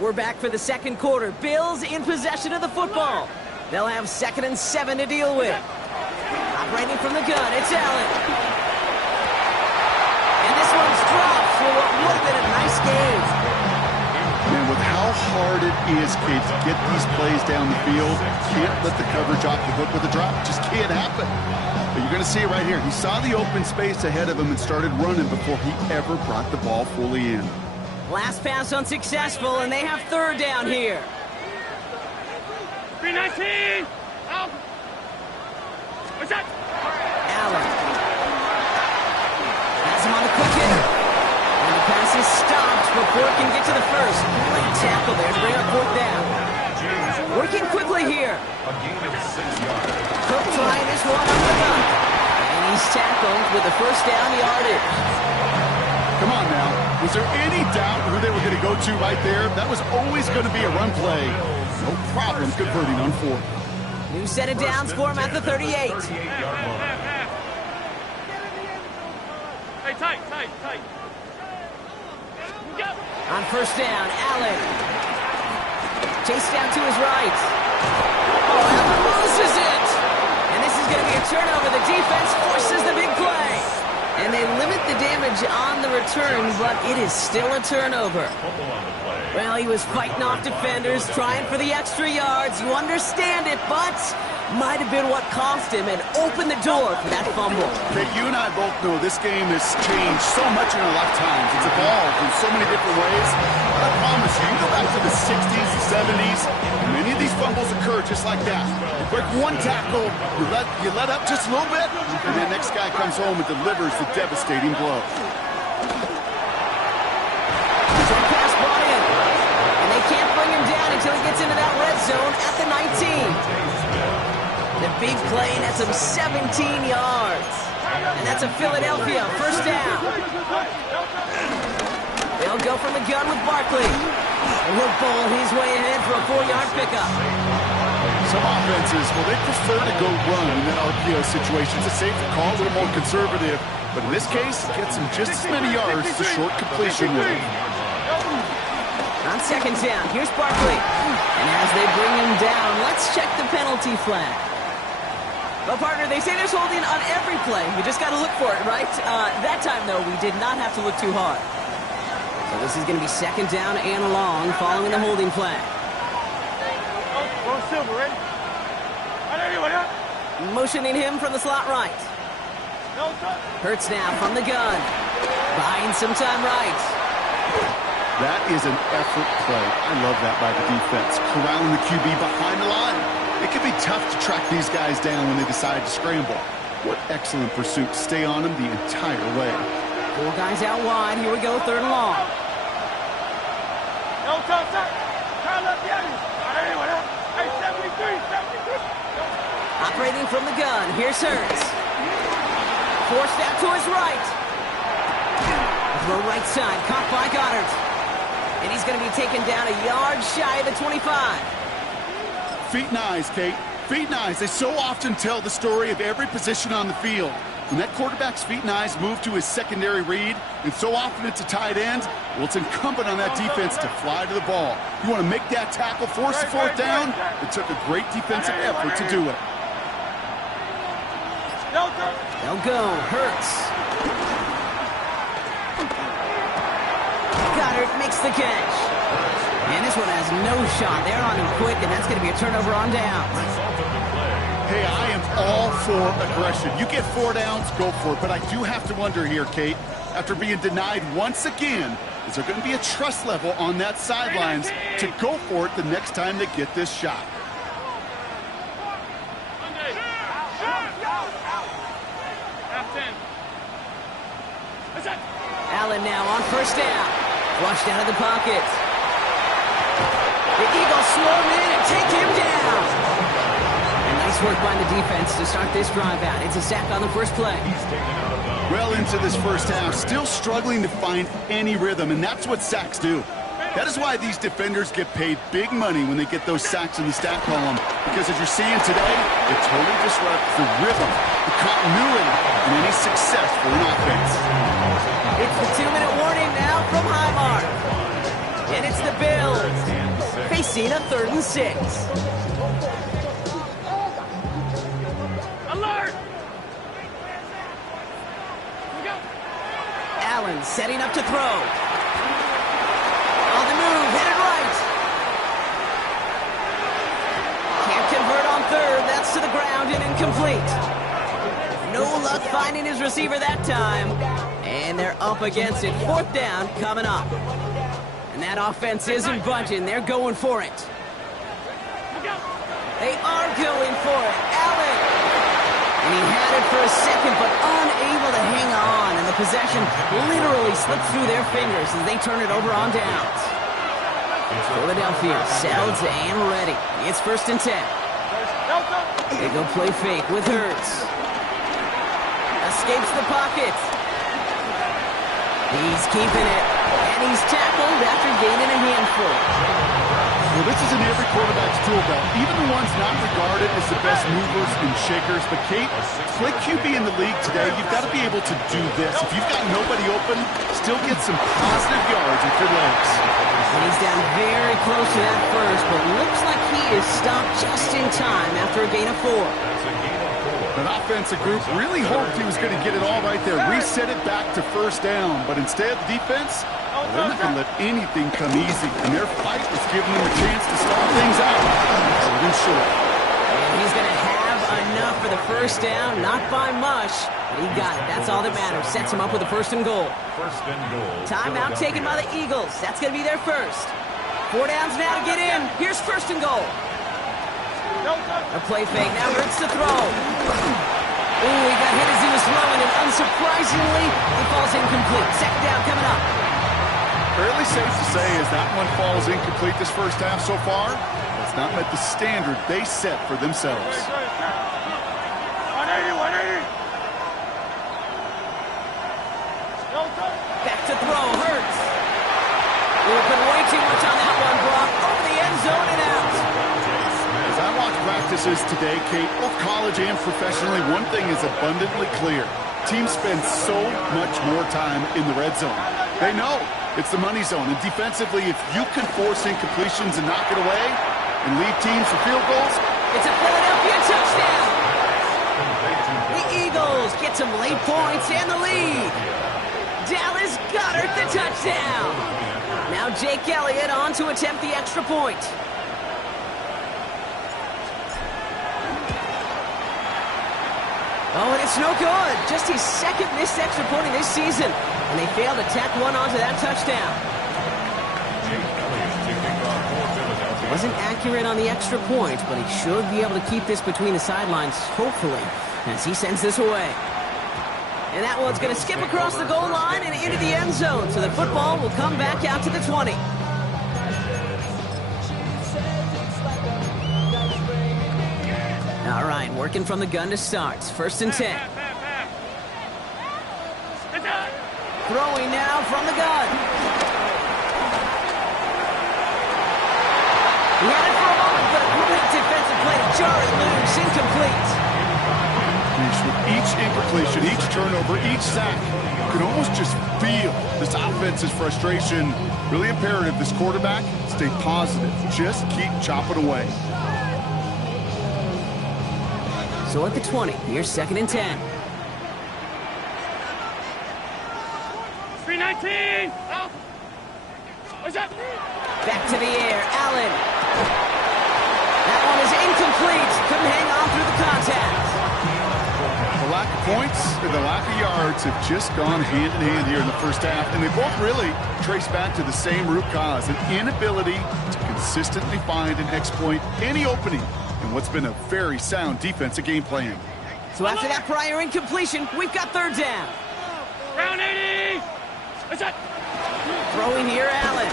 We're back for the second quarter. Bills in possession of the football. They'll have 2nd and 7 to deal with. Operating from the gun, it's Allen. And this one's dropped for what would have been a nice game. Man, with how hard it is, Kate, to get these plays down the field, can't let the coverage off the hook with a drop. Just can't happen. But you're going to see it right here. He saw the open space ahead of him and started running before he ever brought the ball fully in. Last pass unsuccessful, and they have 3rd down here. 319! Out! What's that? Allen. Has him on the quick hitter. And the pass is stopped before it can get to the first. Great tackle there to bring up 4th down. Working quickly here. Cook trying this one on the gun. And he's tackled with the 1st down yardage. Come on now. Was there any doubt who they were going to go to right there? That was always going to be a run play. No problem converting on 4th. New set of downs for him at the 38. Hey, tight. On 1st down, Allen. Chased down to his right. Oh, Allen loses it! And this is going to be a turnover. The defense forces the big play. And they limit the damage on the return, but it is still a turnover. Well, he was fighting off defenders, trying for the extra yards. You understand it, but might have been what cost him and opened the door for that fumble. Okay, you and I both know this game has changed so much in our lifetimes. It's evolved in so many different ways. But I promise you, you go back to the 60s, the 70s, and many of these fumbles occur just like that. You break one tackle, you let up just a little bit, and the next guy comes home and delivers the devastating blow. So the pass brought in, and they can't bring him down until he gets into that red zone at the 19. The big play nets him 17 yards. And that's a Philadelphia 1st down. They'll go from the gun with Barkley. And he'll bowl his way ahead for a 4-yard pickup. Some offenses, well, they prefer to go run in that RPO situation. It's a safer call, a little more conservative. But in this case, it gets him just as many yards to short completion with it. On 2nd down, here's Barkley. And as they bring him down, let's check the penalty flag. Well, partner, they say there's holding on every play. We just got to look for it, right? That time, though, we did not have to look too hard. So this is going to be 2nd down and long following the holding flag. Motioning him from the slot right. Hurts now from the gun. Buying some time right. That is an effort play. I love that by the defense. Corralling the QB behind the line. It can be tough to track these guys down when they decide to scramble. What excellent pursuit to stay on them the entire way. 4 guys out wide. Here we go, 3rd and long. Operating from the gun. Here's Hurts. Forced out to his right. Throw right side. Caught by Goddard. And he's going to be taken down a yard shy of the 25. Feet and eyes, Kate. Feet and eyes. They so often tell the story of every position on the field. When that quarterback's feet and eyes move to his secondary read, and so often it's a tight end, well, it's incumbent on that defense to fly to the ball. You want to make that tackle, force the 4th down? It took a great defensive effort to do it. They'll go. Hurts. Goddard makes the catch. And this one has no shot. They're on him quick, and that's going to be a turnover on downs. Hey, I am all for aggression. You get 4 downs, go for it. But I do have to wonder here, Kate, after being denied once again, is there going to be a trust level on that sidelines to go for it the next time they get this shot? Allen now on 1st down. Flushed out of the pocket. The Eagles swarm in and take him down. And nice work by the defense to start this drive out. It's a sack on the first play. Well into this first half, still struggling to find any rhythm, and that's what sacks do. That is why these defenders get paid big money when they get those sacks in the stat column. Because as you're seeing today, it totally disrupts the rhythm, the continuity, and any success for an offense. It's the 2-minute warning now from Highmark. And it's the Bills. Facing a 3rd and 6. Alert! Go. Allen setting up to throw. On the move, headed right. Can't convert on 3rd. That's to the ground and incomplete. No luck finding his receiver that time. And they're up against it. 4th down coming up. And that offense isn't budging. They're going for it. They are going for it. Allen. And he had it for a second, but unable to hang on. And the possession literally slipped through their fingers as they turn it over on downs. Philadelphia sells and ready. It's 1st and 10. They go play fake with Hurts. Escapes the pocket. He's keeping it. And he's tackled after gaining a handful. Well, this is in every quarterback's tool belt, even the ones not regarded as the best movers and shakers. But, Kate, to play QB in the league today, you've got to be able to do this. If you've got nobody open, still get some positive yards with your legs. And he's down very close to that first, but looks like he is stopped just in time after a gain of 4. That offensive group really hoped he was going to get it all right there, reset it back to 1st down. But instead, the defense, they're not going to let anything come easy. And their fight was giving them a chance to start things out. Short. And he's going to have enough for the 1st down, not by much, but he got it. That's all that matters. Sets him up with a 1st and goal. Timeout taken by the Eagles. That's going to be their first. 4 downs now to get in. Here's 1st and goal. A play fake. Now Hurts to throw. Ooh, he got hit as he was throwing, and unsurprisingly, he falls incomplete. 2nd down coming up. Fairly safe to say as that one falls incomplete this 1st half so far, it's not met the standard they set for themselves. 180. Back to throw. Hurts. We've been way too much on that one, Brock. Over the end zone and out. As I watch practices today, Kate, both college and professionally, one thing is abundantly clear. Teams spend so much more time in the red zone. They know it's the money zone. And defensively, if you can force incompletions and knock it away and lead teams for field goals, it's a Philadelphia touchdown. The Eagles get some late points and the lead. Dallas Goedert the touchdown. Now Jake Elliott on to attempt the extra point. Oh, and it's no good. Just his 2nd missed extra point of this season. And they failed to tack one onto that touchdown. Wasn't accurate on the extra point, but he should be able to keep this between the sidelines, hopefully, as he sends this away. And that one's going to skip across the goal line and into the end zone, so the football will come back out to the 20. All right, working from the gun to start. 1st and 10. Throwing now from the gun. He had it for a moment, but a great defensive play to jar it loose. Incomplete. with each incompletion, each turnover, each sack, you can almost just feel this offense's frustration. Really imperative this quarterback stay positive. Just keep chopping away. So at the 20, here's 2nd and 10. 319! Out! What's up? Back to the air, Allen. That one is incomplete. Couldn't hang on through the contact. The lack of points and the lack of yards have just gone hand in hand here in the first half, and they both really trace back to the same root cause, an inability to consistently find and exploit any opening in what's been a very sound defensive game plan. So after that prior incompletion, we've got 3rd down. Round 80! What's up? Throwing here, Allen.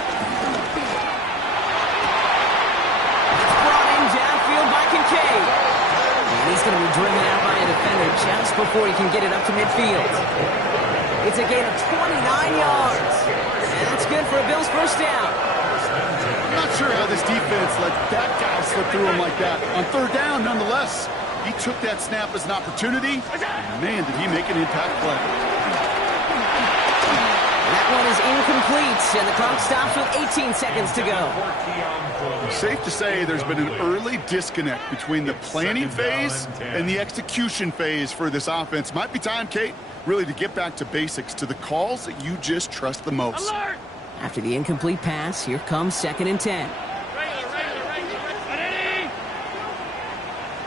It's brought in downfield by Kincaid. And he's going to be driven out by a defender just before he can get it up to midfield. It's a gain of 29 yards. And that's good for a Bills first down. I'm not sure how this defense let that guy slip through him like that. On 3rd down, nonetheless, he took that snap as an opportunity. Man, did he make an impact play. That That one is incomplete, and the clock stops with 18 seconds to go. Safe to say there's been an early disconnect between the planning phase and the execution phase for this offense. Might be time, Kate, really to get back to basics, to the calls that you just trust the most. Alert! After the incomplete pass, here comes 2nd and 10. Ready?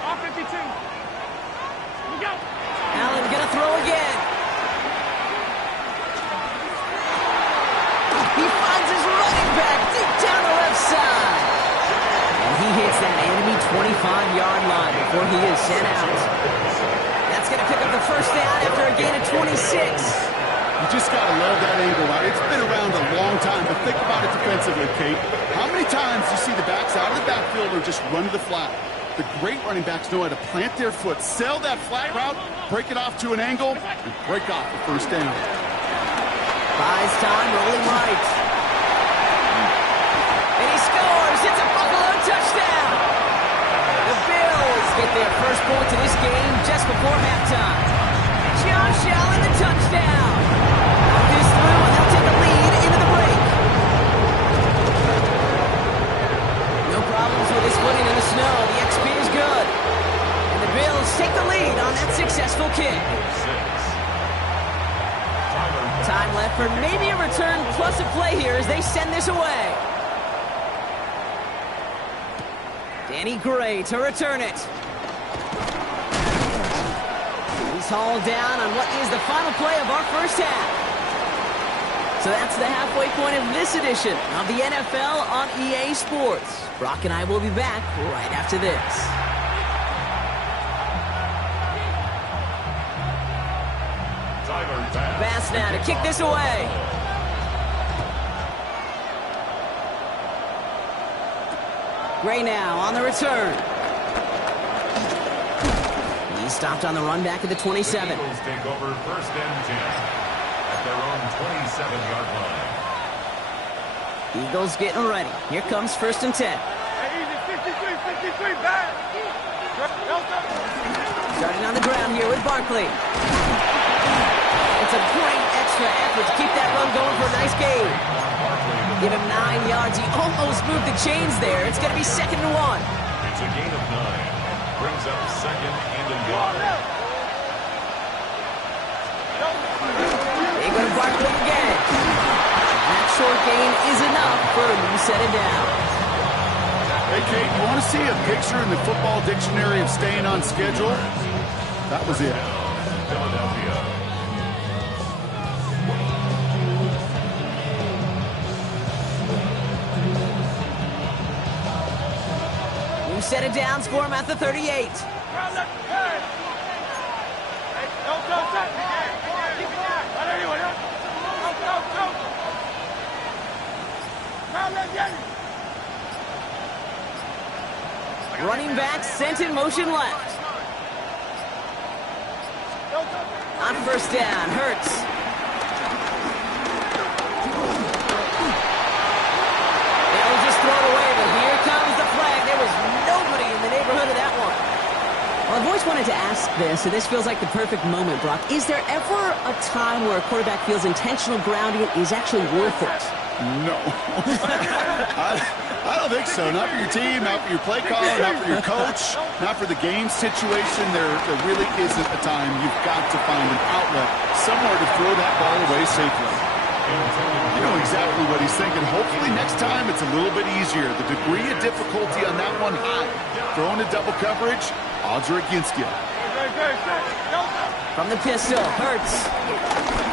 R52. Here we go. Allen gonna throw again. He finds his running back deep down the left side. And he hits that enemy 25-yard line before he is sent out. That's gonna pick up the first down after a gain of 26. You just got to love that angle. It's been around a long time, but think about it defensively, Kate. How many times do you see the backs out of the backfield or just run to the flat? The great running backs know how to plant their foot, sell that flat route, break it off to an angle, and break off the first down. Buys time, rolling right. And he scores! It's a Buffalo touchdown! The Bills get their first points of this game just before halftime. Josh Allen, the touchdown! Knocked this through, and they'll take a lead into the break. No problems with his footing in the snow. The XP is good. And the Bills take the lead on that successful kick. Time left for maybe a return plus a play here as they send this away. Danny Gray to return it. He's hauled down on what is the final play of our first half. So that's the halfway point of this edition of the NFL on EA Sports. Brock and I will be back right after this. Bass now to kick this away. Gray now on the return. He stopped on the run back at the 27. The Eagles take over 1st and 10 at their own 27-yard line. Eagles getting ready. Here comes 1st and 10. Hey, easy. 53, back. Starting on the ground here with Barkley. It's a great extra effort to keep that run going for a nice gain. Give him 9 yards. He almost moved the chains there. It's going to be 2nd and 1. It's a gain of 9. Brings up 2nd and a yard. They go to Barkley again. That short gain is enough for a new set of downs. Hey, Kate, you want to see a picture in the football dictionary of staying on schedule? That was it. Philadelphia. New set of downs for him at the 38. Running back sent in motion left. On 1st down, Hurts. They'll just throw it away, but here comes the flag. There was nobody in the neighborhood of that one. Well, I've always wanted to ask this, and this feels like the perfect moment, Brock. Is there ever a time where a quarterback feels intentional grounding is actually worth it? No. I don't think so. Not for your team, not for your play caller, not for your coach, not for the game situation. There really isn't a time. You've got to find an outlet, somewhere to throw that ball away safely. You know exactly what he's thinking. Hopefully next time it's a little bit easier. The degree of difficulty on that one high. Throwing a double coverage, odds are against you. From the pistol, Hurts.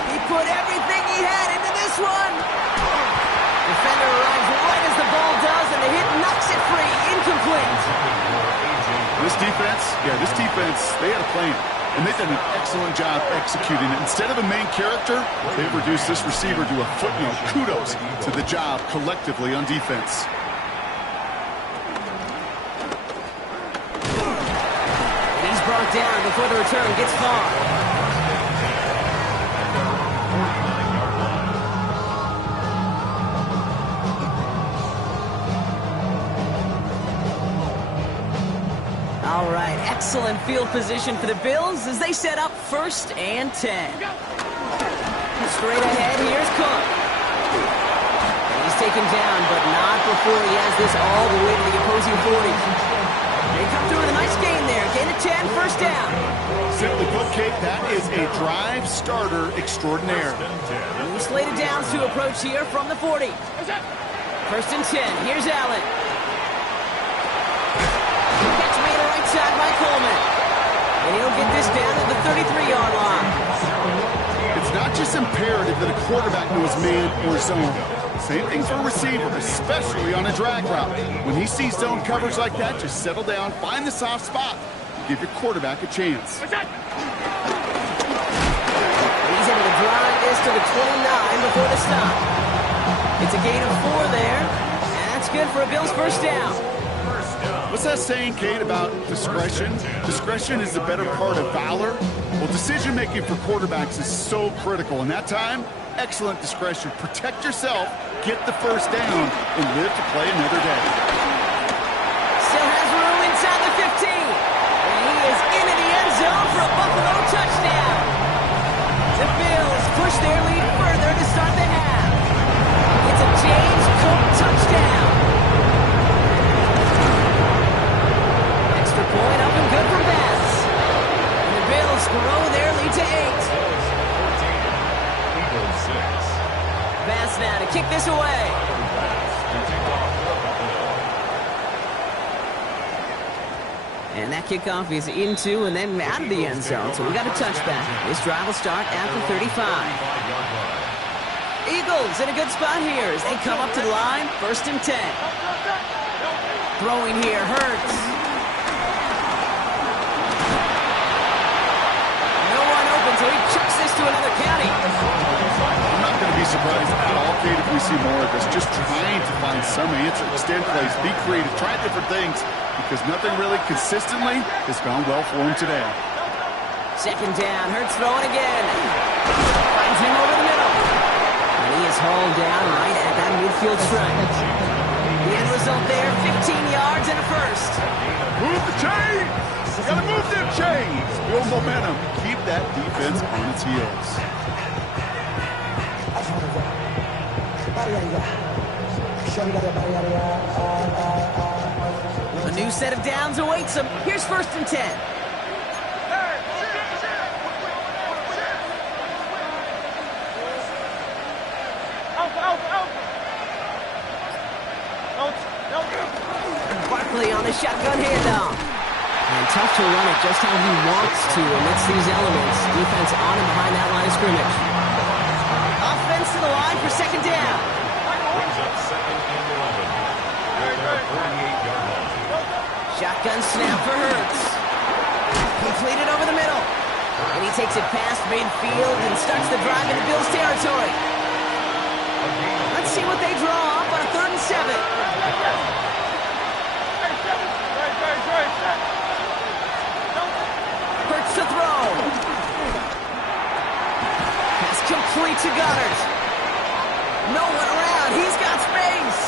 He put everything he had into this one. Defender arrives right as the ball does, and the hit knocks it free. Incomplete. This defense, they had a plan. And they've done an excellent job executing it. Instead of a main character, they've reduced this receiver to a footnote. Kudos to the job collectively on defense. He's brought down before the return gets far. All right, excellent field position for the Bills as they set up 1st and 10. Straight ahead, here's Cook. And he's taken down, but not before he has this all the way to the opposing 40. They come through with a nice gain there. Gain of 10, first down. Simply put, Kate, that is a drive starter extraordinaire. New slated downs to approach here from the 40. First and 10, here's Allen. Catch made right side by Coleman. And he'll get this down at the 33-yard line. It's not just imperative that a quarterback knows man or zone. Same thing for a receiver, especially on a drag route. When he sees zone coverage like that, just settle down, find the soft spot, and give your quarterback a chance. He's able to drive this to the 29 before the stop. It's a gain of 4 there, and that's good for a Bills first down. What's that saying, Kate, about discretion? Discretion is the better part of valor. Well, decision-making for quarterbacks is so critical. In that time, excellent discretion. Protect yourself, get the first down, and live to play another day. Still has room inside the 15. And he is into the end zone for a Buffalo touchdown. The Bills push their lead further to start the half. It's a James Cook touchdown. Extra point up and good for Bass. And the Bills grow their lead to 8. Bass now to kick this away. And that kickoff is into and then out of the end zone. So we got a touchback. This drive will start at the 35. Eagles in a good spot here as they come up to the line. First and 10. Throwing here, Hurts. No one open, so he chucks this to another county. I'm not going to be surprised at all, Kate, if we see more of this. Just trying to find some answer, extend plays, be creative, try different things, because nothing really consistently has gone well for him today. Second down, Hurts throwing again. Finds him over the middle. And he is hauled down right at that midfield stripe. The end result there, 15 yards and a first. Move the chains! You gotta move them chains! Build momentum. Keep that defense on its heels. A new set of downs awaits him. Here's first and 10. Barkley on the shotgun handoff. And tough to run it just how he wants to amidst these elements. Defense on and behind that line of scrimmage. Offense to the line for second down. Brings up second and 11. They're at 48-yard line. Shotgun snap for Hurts. Completed over the middle. And he takes it past midfield and starts the drive into Bills territory. Let's see what they draw up on a 3rd and 7. Hurts to throw. Pass complete to Goddard. No one around. He's got space.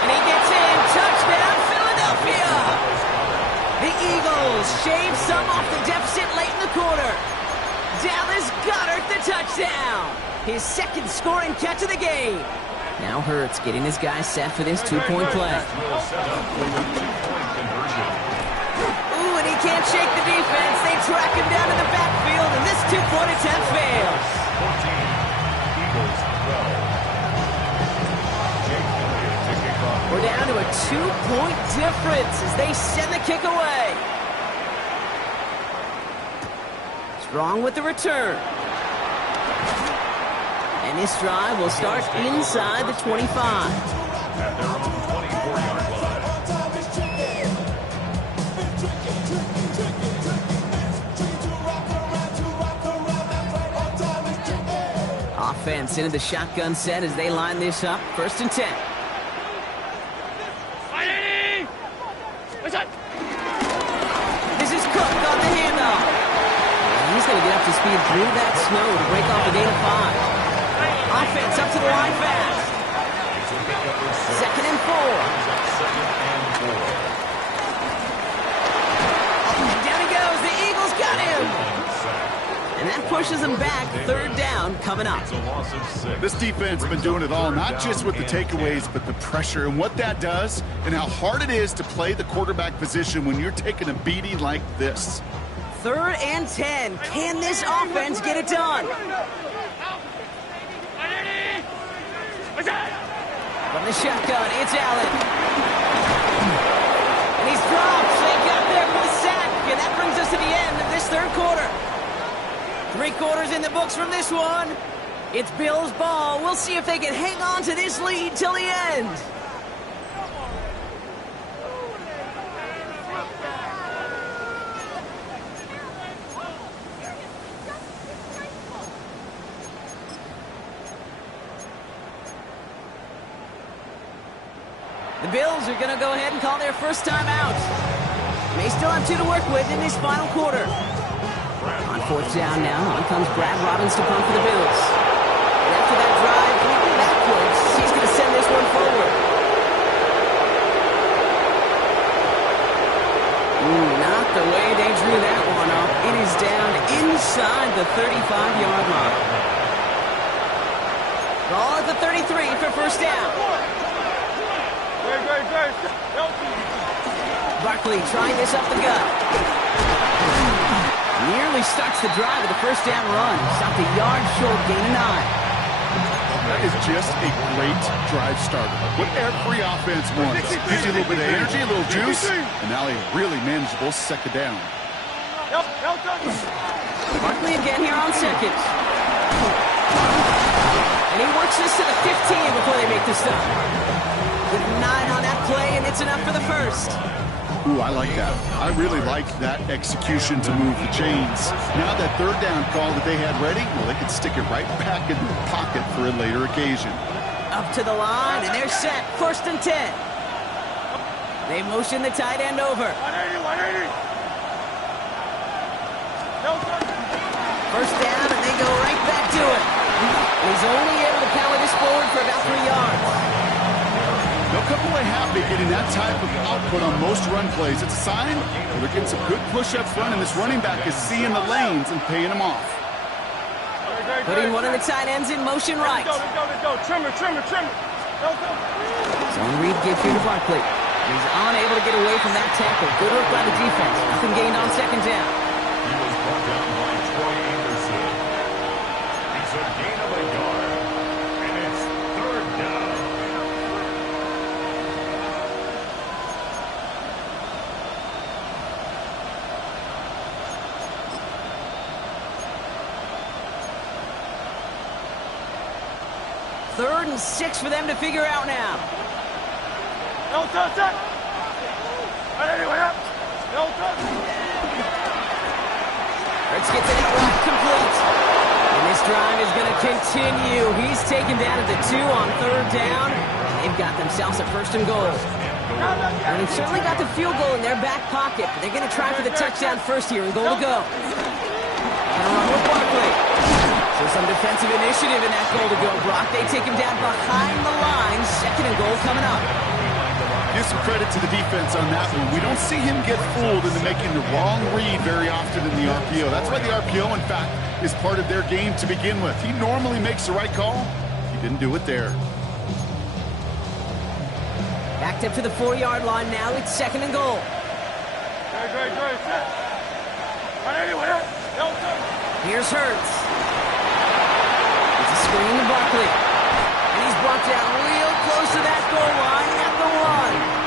And he gets in. Touchdown, Philadelphia. The Eagles shave some off the deficit late in the quarter. Dallas Goddard the touchdown. His second scoring catch of the game. Now Hurts getting his guys set for this 2-point play. Ooh, and he can't shake the defense. They track him down in the backfield, and this 2-point attempt fails. 14, Eagles 12. We're down to a 2-point difference as they send the kick away. Strong with the return. And this drive will start inside the 25. At their own 24-yard line. Offense into the shotgun set as they line this up. First and 10. This is Cook on the handoff. And he's going to get up to speed through that snow to break off a gain of 5. Offense up to the line fast. Second and 4. And down he goes. The Eagles got him. And that pushes them back. Third down coming up. It's a loss of 6. This defense has been doing it all, not just with the takeaways, but the pressure and what that does and how hard it is to play the quarterback position when you're taking a beating like this. 3rd and 10. Can this offense get it done? From the shotgun, it's Allen. And he's dropped. They got there for the sack. And that brings us to the end of this 3rd quarter. 3 quarters in the books from this one. It's Bills ball. We'll see if they can hang on to this lead till the end. The Bills are going to go ahead and call their first time out. They still have 2 to work with in this final quarter. On 4th down now, on comes Brad Robbins to punt for the Bills. And after that drive, moving backwards, he's going to send this one forward. Not the way they drew that one up. It is down inside the 35-yard line. Ball at the 33 for first down. Barkley trying this up the gut. Nearly starts the drive with a first down run. Stopped a yard short, gain of 9. That is just a great drive starter. What every offense wants. Gives you a little bit of energy, a little juice, and now a really manageable 2nd down. Barkley again here on 2nd. And he works this to the 15 before they make the stop. With 9 on that play, and it's enough for the first. Ooh, I like that. I really like that execution to move the chains. Now that 3rd down call that they had ready, well, they can stick it right back in the pocket for a later occasion. Up to the line, and they're set. 1st and 10. They motion the tight end over. 180. First down, and they go right back to it. He's only able to power this forward for about 3 yards. They'll come away happy getting that type of output on most run plays. It's a sign that they're getting some good push up front, and this running back is seeing the lanes and paying them off. Putting one of the tight ends in motion right. Let's go. Trimmer. Zone read gives here to Barkley. He's unable to get away from that tackle. Good work by the defense. Nothing gained on 2nd down. He was brought down by Troy Anderson. It's a gain of a yard. And it's 3rd down. Third and 6 for them to figure out now. Hurts gets it out complete. And this drive is going to continue. He's taken down at the 2 on 3rd down. They've got themselves a 1st and goal. And they've certainly got the field goal in their back pocket, but they're going to try for the touchdown first here and goal to go. And along with Barkley. So some defensive initiative in that goal to go, Brock. They take him down behind the line. 2nd and goal coming up. Give some credit to the defense on that one. We don't see him get fooled into making the wrong read very often in the RPO. That's why the RPO, in fact, is part of their game to begin with. He normally makes the right call. He didn't do it there. Backed up to the 4-yard line now. It's 2nd and goal. Here's Hurts. It's a screen to Barkley. And he's brought down real close to that goal line at the 1.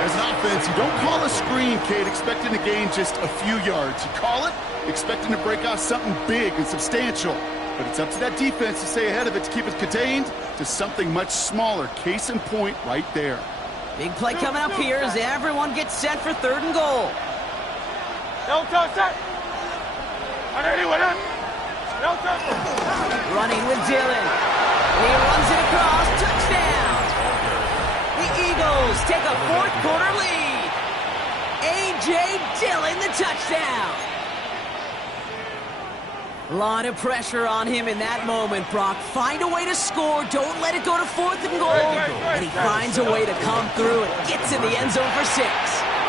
As an offense, you don't call a screen, Kate, expecting to gain just a few yards. You call it expecting to break off something big and substantial. But it's up to that defense to stay ahead of it to keep it contained to something much smaller. Case in point right there. Big play coming up here as everyone gets set for 3rd and goal. Running with Dillon. He runs it across. Touchdown. The Eagles take a 4th quarter lead. A.J. Dillon, the touchdown. A lot of pressure on him in that moment, Brock. Find a way to score. Don't let it go to 4th and goal. And he finds a way to come through and gets in the end zone for 6.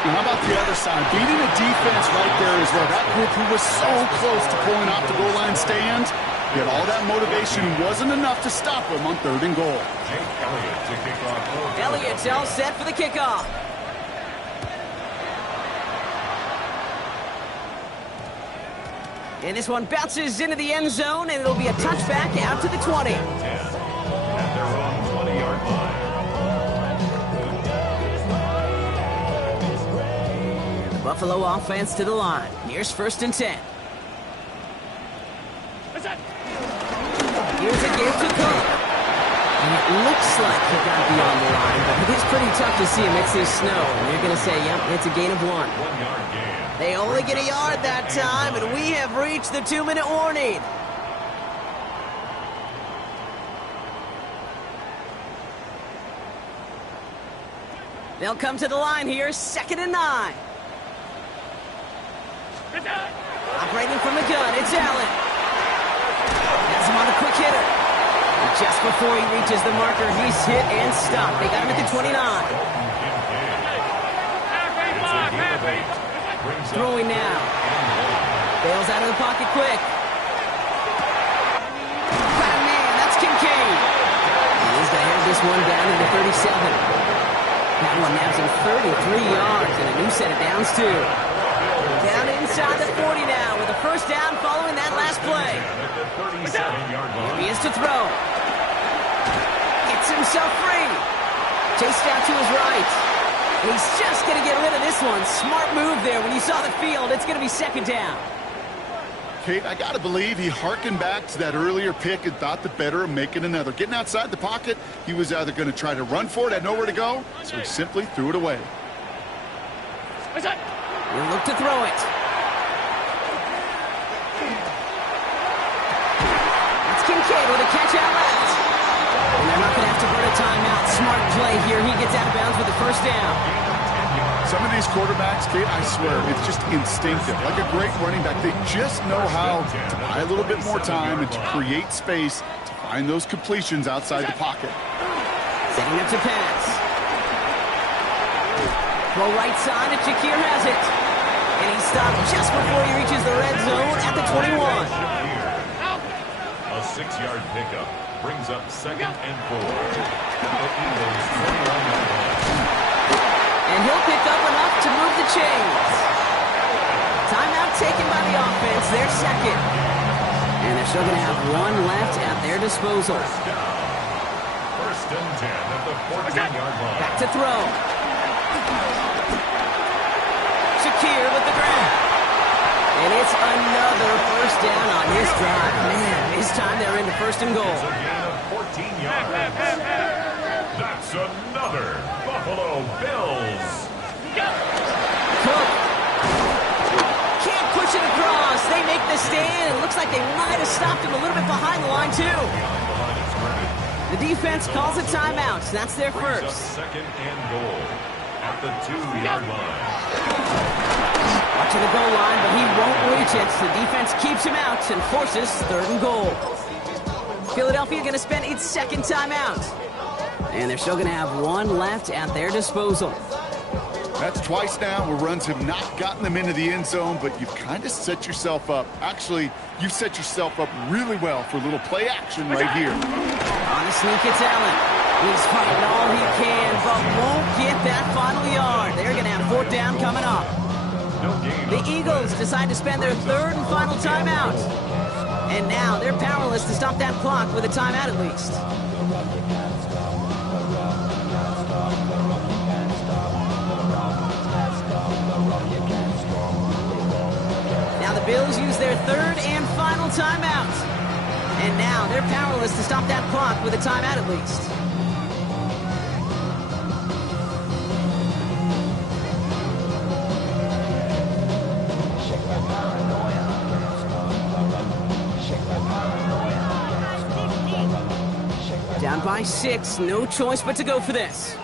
Now, how about the other side? Beating the defense right there as well. That group who was so close to pulling off the goal line stand, yet all that motivation wasn't enough to stop them on 3rd and goal. Jake Elliott to kick off. Elliott's all set for the kickoff. And this one bounces into the end zone, and it'll be a touchback out to the 20. 10 at their own 20-yard line. The Buffalo offense to the line. Here's 1st and 10. Here's a give to Cook. And it looks like he got beyond the line, but it is pretty tough to see amidst this snow. And you're going to say, yep, it's a gain of 1. 1-yard gain. They only get a yard that time, and we have reached the 2-minute warning. They'll come to the line here, 2nd and 9. Operating from the gun, it's Allen. Has him on the quick hitter. And just before he reaches the marker, he's hit and stopped. They got him at the 29. Throwing now. Bails out of the pocket quick. Got a man, that's Kincaid. And he's going to have this one down to the 37. That one nabs him 33 yards and a new set of downs too. Down inside the 40 now with a 1st down following that last play. Here he is to throw. Gets himself free. Chased out to his right. He's just going to get rid of this one. Smart move there. When you saw the field, it's going to be 2nd down. Kate, I got to believe he hearkened back to that earlier pick and thought the better of making another. Getting outside the pocket, he was either going to try to run for it, had nowhere to go, so he simply threw it away. He'll look to throw it. That's Kincaid with a catch out left. And they're not going to have to burn a timeout. Smart play here. He gets out of bounds with the 1st down. Some of these quarterbacks, Kate, I swear, it's just instinctive. Like a great running back, they just know how to buy a little bit more time and to create space to find those completions outside the pocket. Setting up to pass. Throw right side, and Shakir has it. And he stopped just before he reaches the red zone at the 21. A 6-yard pickup brings up 2nd and 4 at the Eagles' 21-yard line. And he'll pick up enough to move the chains. Timeout taken by the offense. They're 2nd. And they're still going to have 1 left at their disposal. 1st and 10 at the 14-yard line. Back to throw. Shakir with the grab. And it's another 1st down on his drive. Man, this time they're into 1st and goal. It's a gain of 14 yards. That's another Buffalo Bills. Cook. Can't push it across. They make the stand. It looks like they might have stopped him a little bit behind the line, too. The defense calls a timeout. That's their 1st. 2nd and goal at the 2-yard line. Watching the goal line, but he won't reach it. The defense keeps him out and forces 3rd and goal. Philadelphia going to spend its 2nd timeout. And they're still going to have 1 left at their disposal. That's twice now where runs have not gotten them into the end zone, but you've kind of set yourself up. Actually, you've set yourself up really well for a little play action right here. On a sneak, it's Allen. He's fighting all he can, but won't get that final yard. They're going to have 4th down coming up. The Eagles decide to spend their 3rd and final timeout. And now they're powerless to stop that clock with a timeout at least. Now the Bills use their 3rd and final timeout. And now they're powerless to stop that clock with a timeout at least. Down by 6, no choice but to go for this.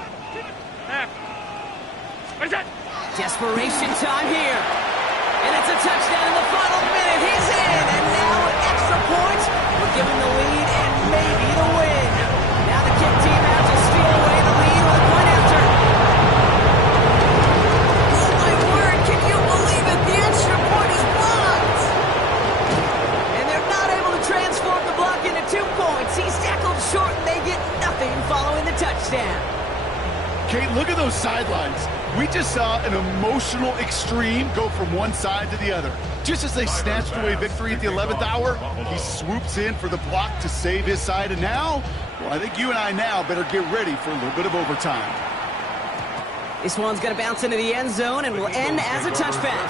Desperation time here. And it's a touchdown in the final minute. He's in, and now an extra point will give him the lead and maybe the win. Now the kick team out to steal away the lead with a point after. short, and they get nothing following the touchdown. Kate, look at those sidelines. We just saw an emotional extreme go from one side to the other. Just as they snatched away victory at the 11th hour, he swoops in for the block to save his side. And now, well, I think you and I now better get ready for a little bit of overtime. This one's going to bounce into the end zone and will end as a touchback.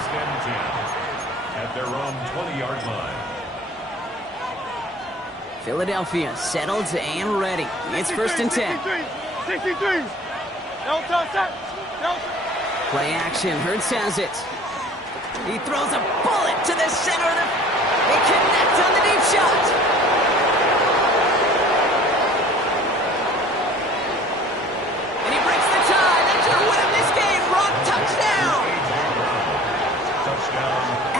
At their own 20-yard line. Philadelphia settled and ready. It's 1st and 10. 63. Play action. Hurts has it. He throws a bullet to the center of the... They connect on the deep shot. And he breaks the tie. That's going to win him this game. Brock, touchdown.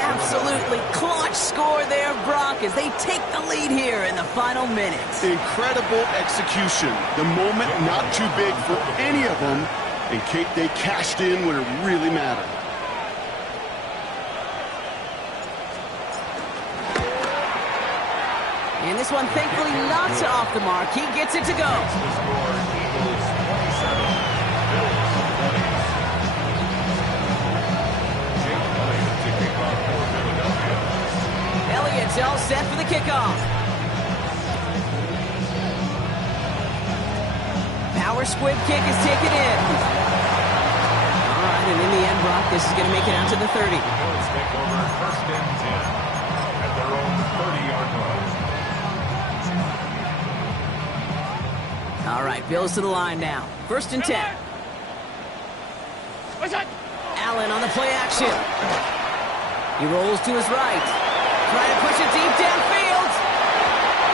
Absolutely clutch score there, Brock, as they take the lead here in the final minutes. Incredible execution. The moment not too big for any of them. And Kate, they cashed in when it really mattered. And this one, thankfully, not off the mark. He gets it to go. Elliott's all set for the kickoff. Power squib kick is taken in. All right, and in the end, Brock, this is going to make it out to the 30. The Bills take over 1st and 10 at their own 30-yard line. All right, Bills to the line now. 1st and 10. Allen on the play action. He rolls to his right. Trying to push it deep downfield.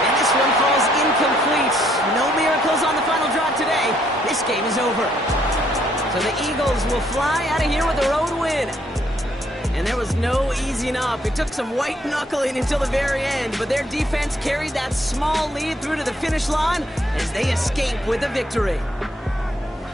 And this one falls incomplete. No miracles on the final drive today. This game is over. So the Eagles will fly out of here with their own win. And there was no easing up. It took some white knuckling until the very end, but their defense carried that small lead through to the finish line as they escape with a victory.